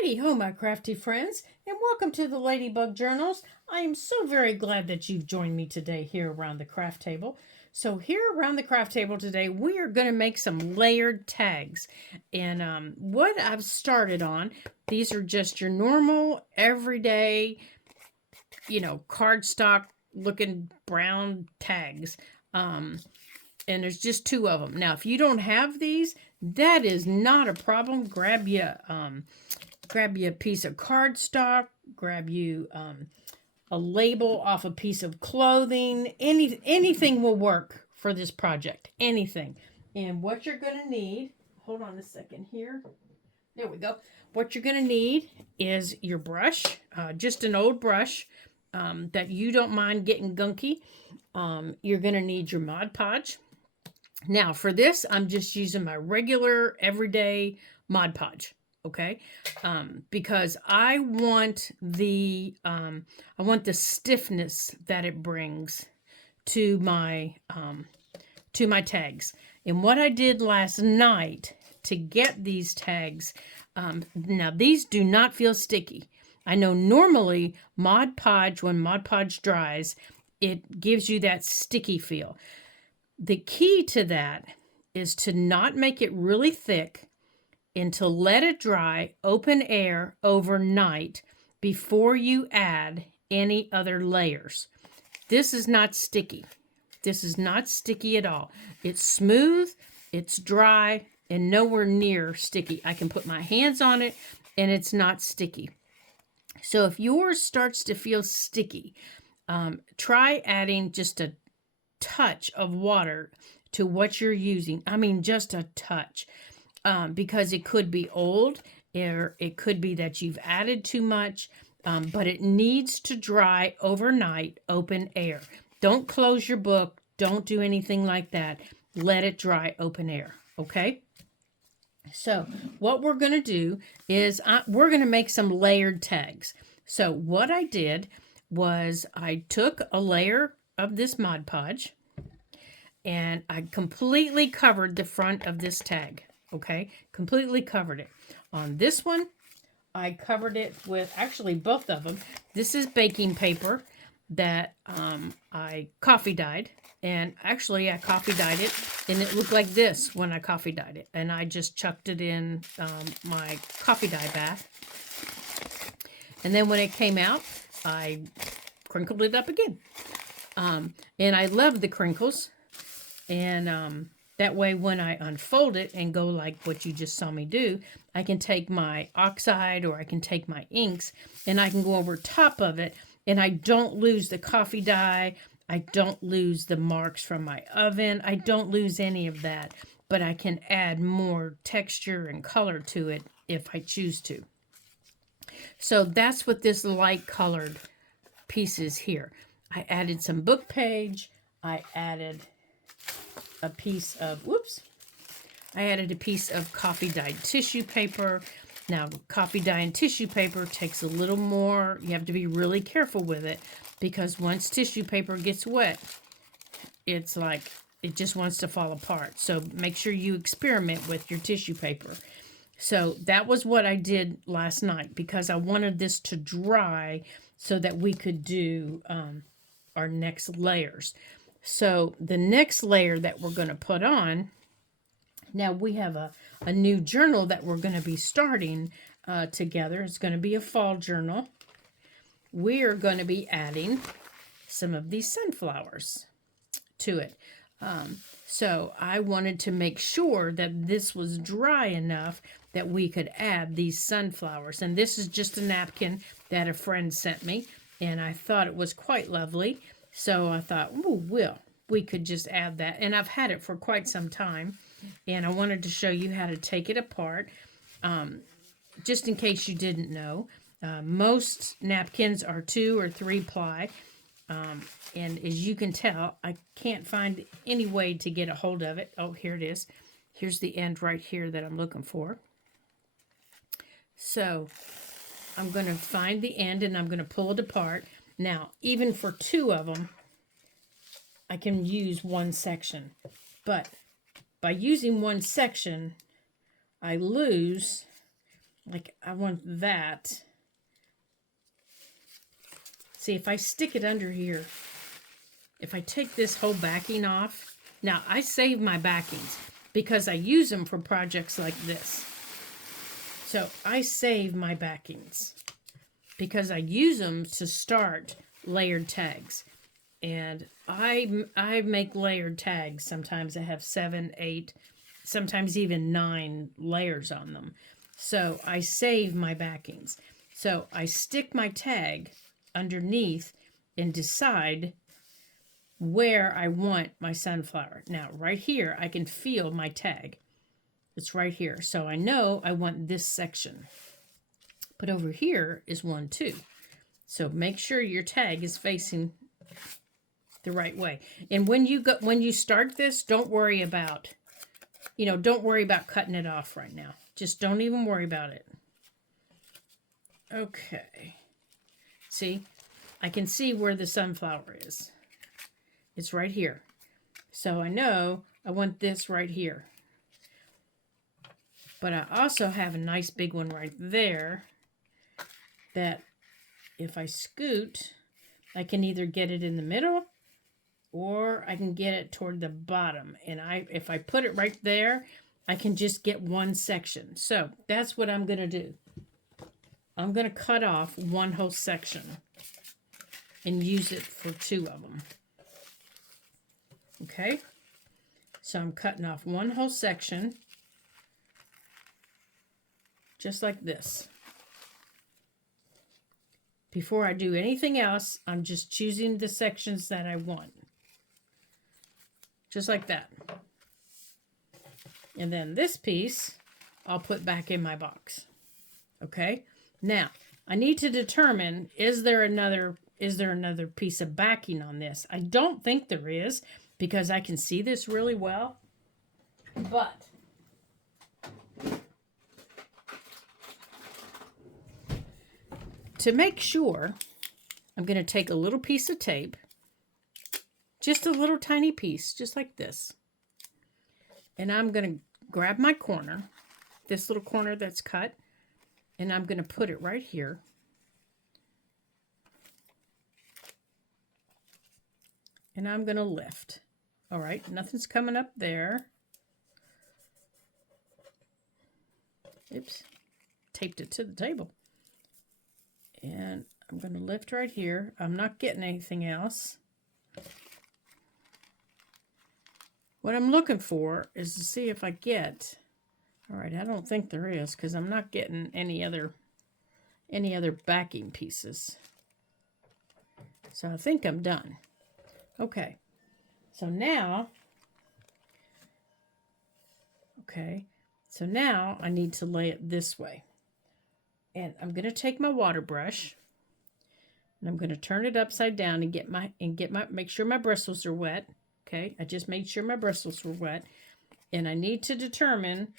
Heidi ho, my crafty friends, and welcome to the Ladybug Journals. I am so very glad that you've joined me today here around the craft table. So here around the craft table today, we are going to make some layered tags. And what I've started on, these are just your normal, everyday, cardstock looking brown tags. And there's just two of them. Now, if you don't have these, that is not a problem. Grab you a piece of cardstock, grab you a label off a piece of clothing. Anything will work for this project. Anything. And what you're going to need, hold on a second here. There we go. What you're going to need is your brush, just an old brush that you don't mind getting gunky. You're going to need your Mod Podge. Now, for this, I'm just using my regular, everyday Mod Podge. Okay, because I want the stiffness that it brings to my tags. And what I did last night to get these tags, now these do not feel sticky. I know normally Mod Podge, when Mod Podge dries, it gives you that sticky feel. The key to that is to not make it really thick and to let it dry open air overnight before you add any other layers. This is not sticky. This is not sticky at all. It's smooth, it's dry, and nowhere near sticky. I can put my hands on it and it's not sticky. So if yours starts to feel sticky, try adding just a touch of water to what you're using. I mean, just a touch. Because it could be old, or it could be that you've added too much, but it needs to dry overnight, open air. Don't close your book. Don't do anything like that. Let it dry open air, okay? So what we're going to do is we're going to make some layered tags. So what I did was I took a layer of this Mod Podge, and I completely covered the front of this tag. Okay, completely covered it. On this one, I covered it with, actually both of them. This is baking paper that I coffee dyed. And actually I coffee dyed it and it looked like this when I coffee dyed it. And I just chucked it in my coffee dye bath. And then when it came out, I crinkled it up again. And I love the crinkles. And that way, when I unfold it and go like what you just saw me do, I can take my oxide or I can take my inks and I can go over top of it and I don't lose the coffee dye. I don't lose the marks from my oven. I don't lose any of that, but I can add more texture and color to it if I choose to. So that's what this light colored piece is here. I added some book page. I added a piece of, I added a piece of coffee dyed tissue paper. Now, coffee dye and tissue paper takes a little more, you have to be really careful with it because once tissue paper gets wet, it's like, it just wants to fall apart. So make sure you experiment with your tissue paper. So that was what I did last night because I wanted this to dry so that we could do our next layers. So the next layer that we're going to put on, now we have a new journal that we're going to be starting together. It's going to be a fall journal. We are going to be adding some of these sunflowers to it. So I wanted to make sure that this was dry enough that we could add these sunflowers. And this is just a napkin that a friend sent me. And I thought it was quite lovely. So I thought, oh, we could just add that. And I've had it for quite some time. And I wanted to show you how to take it apart. Just in case you didn't know, most napkins are 2 or 3 ply. And as you can tell, I can't find any way to get a hold of it. Oh, here it is. Here's the end right here that I'm looking for. So I'm going to find the end and I'm going to pull it apart. Now, even for 2 of them, I can use one section. But by using one section, I lose like I want that. See, if I stick it under here, if I take this whole backing off, now I save my backings because I use them for projects like this. So I save my backings because I use them to start layered tags. And I make layered tags. Sometimes I have 7, 8, sometimes even 9 layers on them. So I save my backings. So I stick my tag underneath and decide where I want my sunflower. Now, right here, I can feel my tag. It's right here. So I know I want this section. But over here is one too. So make sure your tag is facing the right way. And when you start this, don't worry about, don't worry about cutting it off right now. Just don't even worry about it. Okay. See, I can see where the sunflower is. It's right here. So I know I want this right here. But I also have a nice big one right there that if I scoot, I can either get it in the middle or I can get it toward the bottom. And if I put it right there, I can just get one section. So that's what I'm going to do. I'm going to cut off one whole section and use it for 2 of them. Okay? So I'm cutting off one whole section just like this. Before I do anything else, I'm just choosing the sections that I want. Just like that. And then this piece, I'll put back in my box. Okay? Now, I need to determine, is there another piece of backing on this? I don't think there is, because I can see this really well. But to make sure, I'm going to take a little piece of tape, just a little tiny piece, just like this. And I'm going to grab my corner, this little corner that's cut, and I'm going to put it right here. And I'm going to lift. All right, nothing's coming up there. Oops, taped it to the table. And I'm going to lift right here. I'm not getting anything else. What I'm looking for is to see if I get, all right, I don't think there is because I'm not getting any other backing pieces. So I think I'm done. Okay, so now I need to lay it this way. And I'm going to take my water brush and I'm going to turn it upside down and make sure my bristles are wet. Okay, I just made sure my bristles were wet. And I need to determine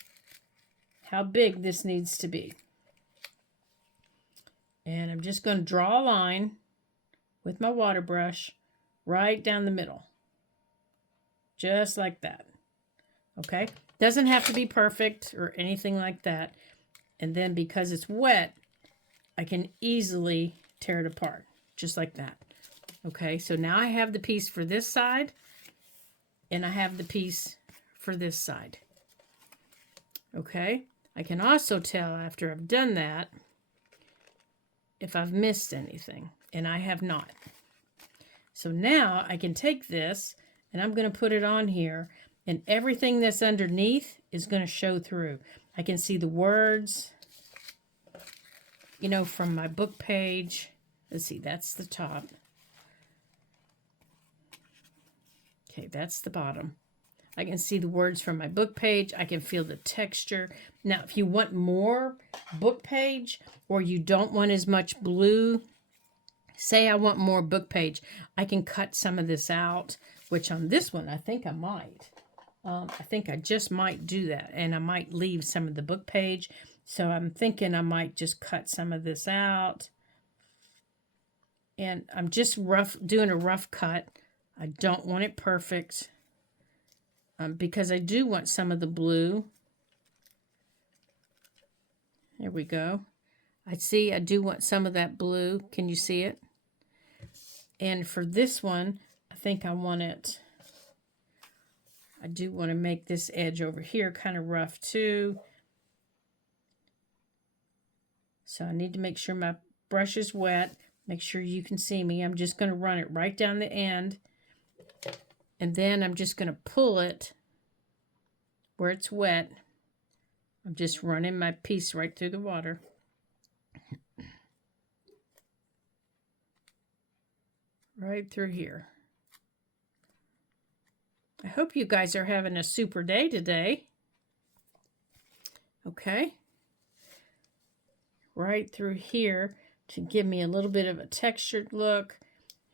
how big this needs to be. And I'm just going to draw a line with my water brush right down the middle. Just like that. Okay, doesn't have to be perfect or anything like that. And then because it's wet, I can easily tear it apart, just like that. Okay, so now I have the piece for this side, and I have the piece for this side. Okay, I can also tell after I've done that if I've missed anything, and I have not. So now I can take this, and I'm going to put it on here, and everything that's underneath is going to show through. I can see the words, from my book page. Let's see, that's the top. Okay, that's the bottom. I can see the words from my book page. I can feel the texture. Now, if you want more book page or you don't want as much blue, say I want more book page, I can cut some of this out, which on this one, I think I might. I think I just might do that, and I might leave some of the book page. So I'm thinking I might just cut some of this out. And I'm just doing a rough cut. I don't want it perfect because I do want some of the blue. There we go. I do want some of that blue. Can you see it? And for this one, I think I do want to make this edge over here kind of rough too. So I need to make sure my brush is wet. Make sure you can see me. I'm just going to run it right down the end. And then I'm just going to pull it where it's wet. I'm just running my piece right through the water. Right through here. I hope you guys are having a super day today. Okay. Right through here to give me a little bit of a textured look.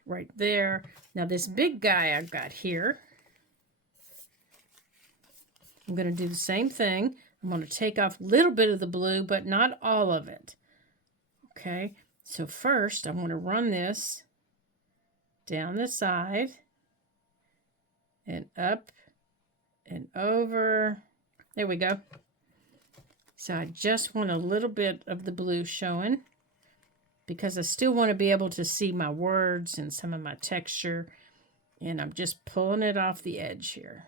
Right there. Now this big guy I've got here, I'm going to do the same thing. I'm going to take off a little bit of the blue, but not all of it. Okay. So first I want to run this down the side and up and over. There we go. So I just want a little bit of the blue showing because I still want to be able to see my words and some of my texture. And I'm just pulling it off the edge here.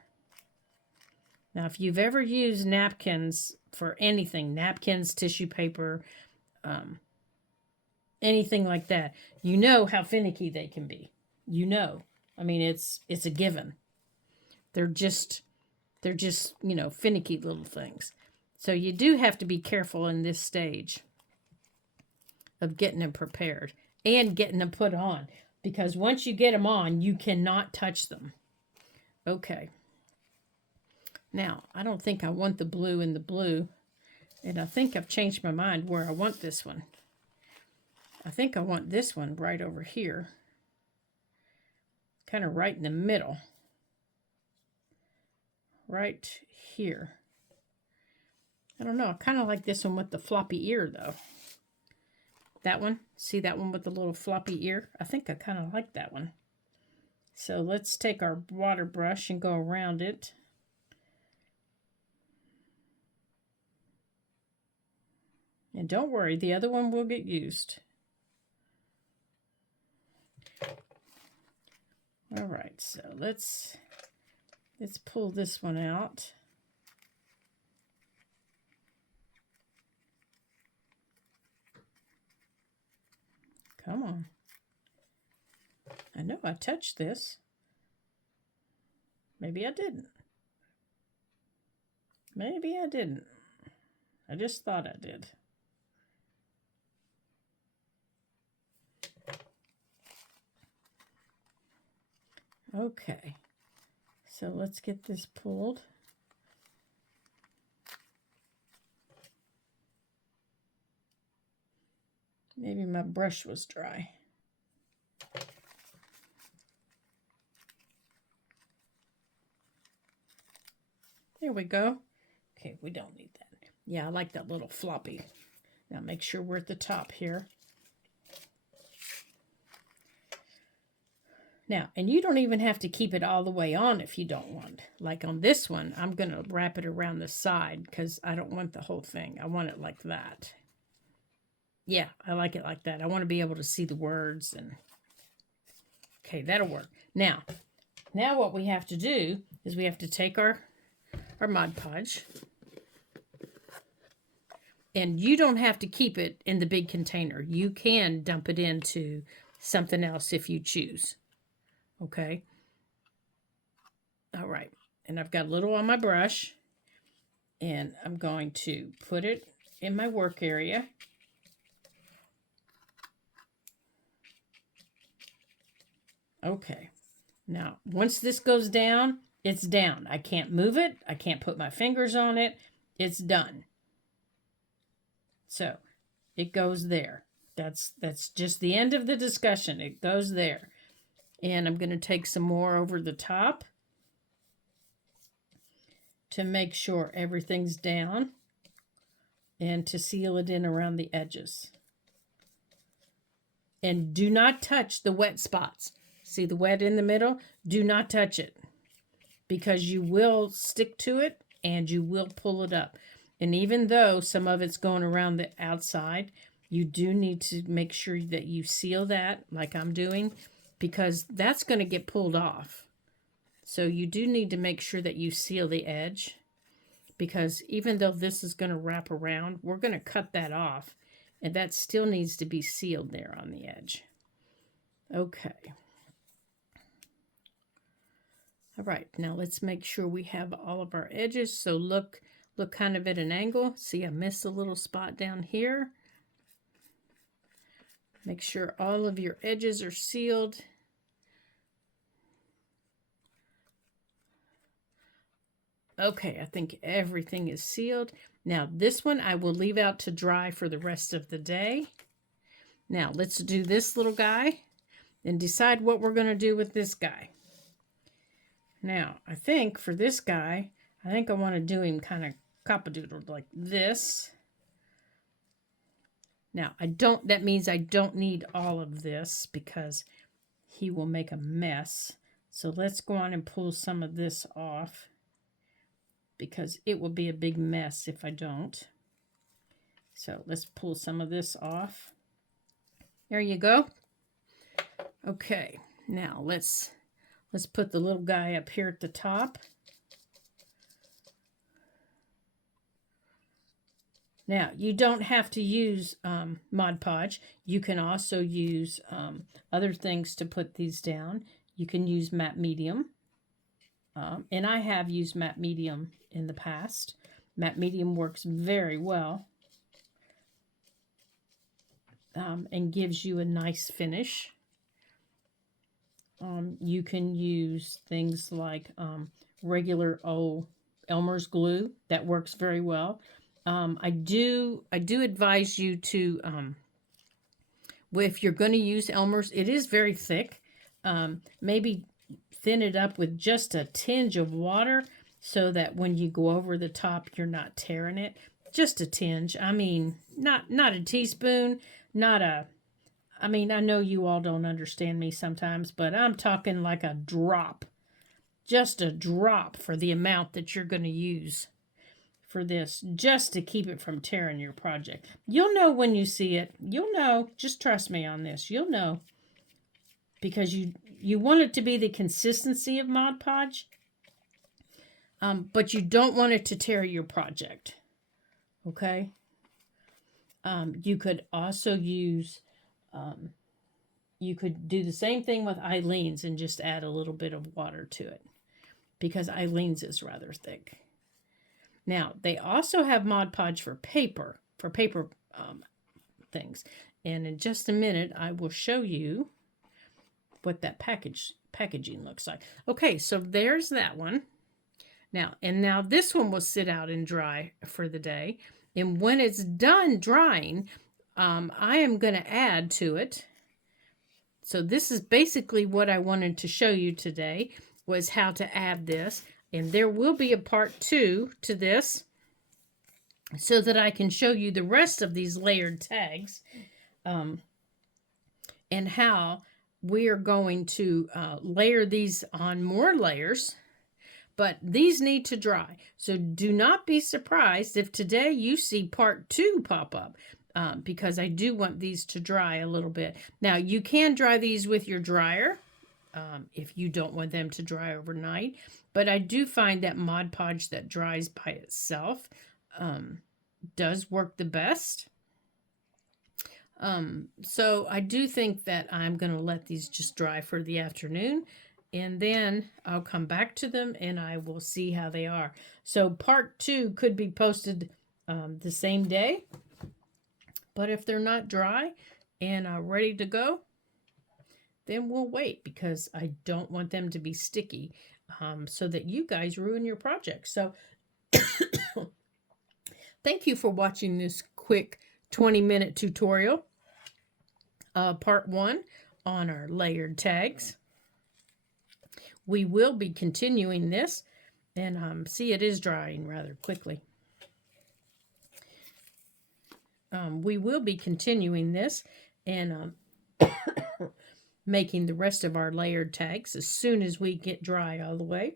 Now, if you've ever used napkins for anything, napkins, tissue paper, anything like that, you know how finicky they can be. You know, I mean, it's a given. They're just, you know, finicky little things. So you do have to be careful in this stage of getting them prepared and getting them put on, because once you get them on, you cannot touch them. Okay. Now, I don't think I want the blue in the blue, and I think I've changed my mind where I want this one. I think I want this one right over here. Kind of right in the middle. Right here. I don't know. I kind of like this one with the floppy ear, though. That one. See that one with the little floppy ear? I think I kind of like that one. So let's take our water brush and go around it. And don't worry, the other one will get used. All right, so let's pull this one out. Come on. I know I touched this. Maybe I didn't. Maybe I didn't. I just thought I did. Okay, so let's get this pulled. Maybe my brush was dry. There we go. Okay, we don't need that. Yeah, I like that little floppy. Now make sure we're at the top here. Now, and you don't even have to keep it all the way on if you don't want. Like on this one, I'm going to wrap it around the side because I don't want the whole thing. I want it like that. Yeah, I like it like that. I want to be able to see the words. And okay, that'll work. Now what we have to do is we have to take our Mod Podge. And you don't have to keep it in the big container. You can dump it into something else if you choose. Okay. All right. And I've got a little on my brush. And I'm going to put it in my work area. Okay. Now, once this goes down, it's down. I can't move it. I can't put my fingers on it. It's done. So, it goes there. That's just the end of the discussion. It goes there. And I'm going to take some more over the top to make sure everything's down and to seal it in around the edges. And do not touch the wet spots. See the wet in the middle? Do not touch it because you will stick to it and you will pull it up. And even though some of it's going around the outside, you do need to make sure that you seal that like I'm doing, because that's going to get pulled off. So you do need to make sure that you seal the edge, because even though this is going to wrap around, we're going to cut that off, and that still needs to be sealed there on the edge. Okay. All right, now let's make sure we have all of our edges. So look kind of at an angle. See, I missed a little spot down here. Make sure all of your edges are sealed. Okay, I think everything is sealed. Now this one I will leave out to dry for the rest of the day. Now let's do this little guy and decide what we're going to do with this guy. Now, I think for this guy, I think I want to do him kind of cop-a-doodle like this. Now, that means I don't need all of this because he will make a mess. So let's go on and pull some of this off, because it will be a big mess if I don't. So let's pull some of this off. There you go. Okay, now let's put the little guy up here at the top. Now, you don't have to use Mod Podge. You can also use other things to put these down. You can use Matte Medium. And I have used Matte Medium in the past. Matte Medium works very well and gives you a nice finish. You can use things like regular old Elmer's glue. That works very well. I do advise you to, if you're going to use Elmer's, it is very thick. Maybe thin it up with just a tinge of water so that when you go over the top, you're not tearing it. Just a tinge. I mean, not a teaspoon, I mean, I know you all don't understand me sometimes, but I'm talking like a drop. Just a drop for the amount that you're going to use for this, just to keep it from tearing your project. You'll know when you see it. You'll know. Just trust me on this. You'll know. Because you want it to be the consistency of Mod Podge, but you don't want it to tear your project. Okay? You could also use... you could do the same thing with Eileen's and just add a little bit of water to it, because Eileen's is rather thick. Now, they also have Mod Podge for paper things. And in just a minute, I will show you what that packaging looks like. Okay, so there's that one. Now this one will sit out and dry for the day. And when it's done drying, I am going to add to it. So this is basically what I wanted to show you today, was how to add this. And there will be a part 2 to this, so that I can show you the rest of these layered tags, and how we are going to layer these on more layers. But these need to dry. So do not be surprised if today you see part 2 pop up. Because I do want these to dry a little bit. Now, you can dry these with your dryer if you don't want them to dry overnight. But I do find that Mod Podge that dries by itself does work the best. So I do think that I'm going to let these just dry for the afternoon. And then I'll come back to them and I will see how they are. So part 2 could be posted the same day. But if they're not dry and are ready to go, then we'll wait, because I don't want them to be sticky so that you guys ruin your project. So thank you for watching this quick 20-minute tutorial, part 1 on our layered tags. We will be continuing this, and see, it is drying rather quickly. We will be continuing this and making the rest of our layered tags as soon as we get dry all the way.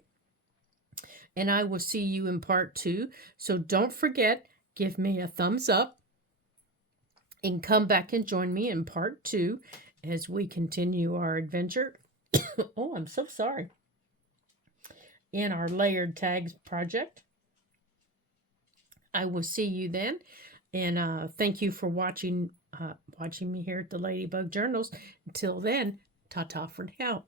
And I will see you in part 2. So don't forget, give me a thumbs up and come back and join me in part 2 as we continue our adventure. Oh, I'm so sorry. In our layered tags project. I will see you then. And thank you for watching me here at the Ladybug Journals. Until then, ta-ta for now.